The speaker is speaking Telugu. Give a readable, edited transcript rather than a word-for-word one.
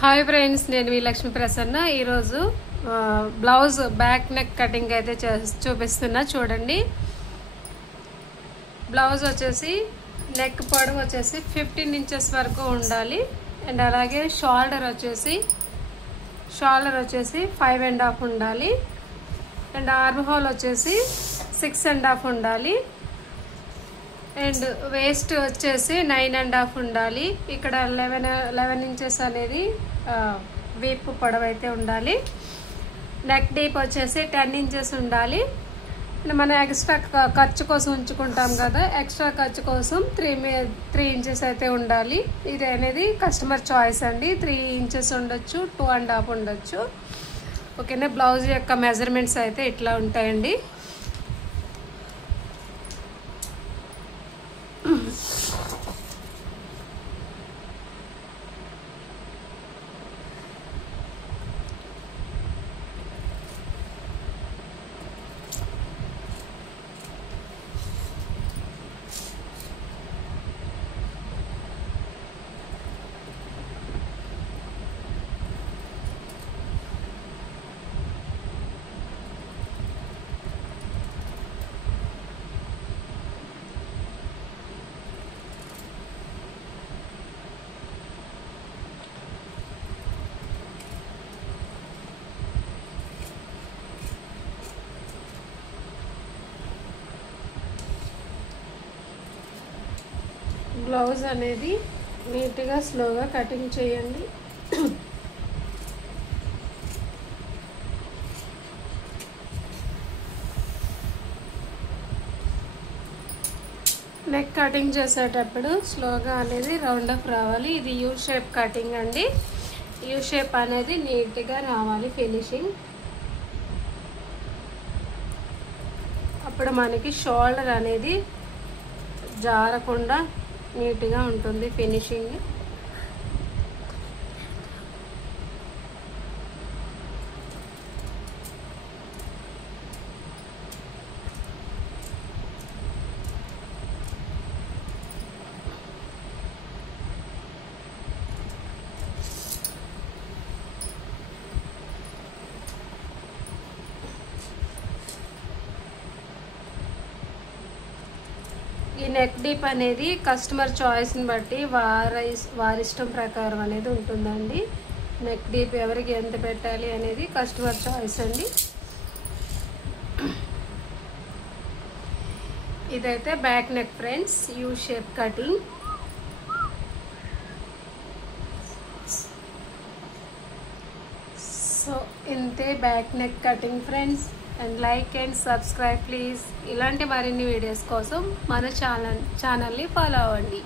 హాయ్ ఫ్రెండ్స్, నేను మీ లక్ష్మీ ప్రసన్న. ఈరోజు బ్లౌజ్ బ్యాక్ నెక్ కటింగ్ అయితే చూపిస్తున్నా. చూడండి, బ్లౌజ్ వచ్చేసి నెక్ పొడవు వచ్చేసి 15 ఇంచెస్ వరకు ఉండాలి. అండ్ అలాగే షోల్డర్ వచ్చేసి 5.5 ఉండాలి. అండ్ ఆర్మ్ హోల్ వచ్చేసి 6.5 ఉండాలి. అండ్ వేస్ట్ వచ్చేసి 9.5 ఉండాలి. ఇక్కడ 11 ఇంచెస్ అనేది వీపు పొడవు అయితే ఉండాలి. నెక్ డీప్ వచ్చేసి 10 ఇంచెస్ ఉండాలి. మనం ఎక్స్ట్రా ఖర్చు కోసం ఉంచుకుంటాం కదా, ఎక్స్ట్రా ఖర్చు కోసం 3 ఇంచెస్ అయితే ఉండాలి. ఇది అనేది కస్టమర్ చాయిస్ అండి. 3 ఇంచెస్ ఉండొచ్చు, 2.5 ఉండొచ్చు. ఓకేనా. బ్లౌజ్ యొక్క మెజర్మెంట్స్ అయితే ఇట్లా ఉంటాయండి. బ్లౌజ్ అనేది నీట్గా స్లోగా కటింగ్ చేయండి. నెక్ కటింగ్ చేసేటప్పుడు స్లోగా అనేది రౌండ్ అప్ రావాలి. ఇది యూ షేప్ కటింగ్ అండి. యూ షేప్ అనేది నీట్గా రావాలి ఫినిషింగ్. అప్పుడు మనకి షోల్డర్ అనేది జారకుండా నీట్గా ఉంటుంది ఫినిషింగ్. ఈ నెక్ డీప్ అనేది కస్టమర్ చాయిస్ని బట్టి వారి ఇష్టం ప్రకారం అనేది ఉంటుందండి. నెక్ డీప్ ఎవరికి ఎంత పెట్టాలి అనేది కస్టమర్ చాయిస్ అండి. ఇదైతే back neck friends, U shape cutting. So ఇంతే back neck cutting friends. And like and subscribe please. ఇలాంటి మరిన్ని వీడియోస్ కోసం మన ఛానల్ని ఫాలో అవ్వండి.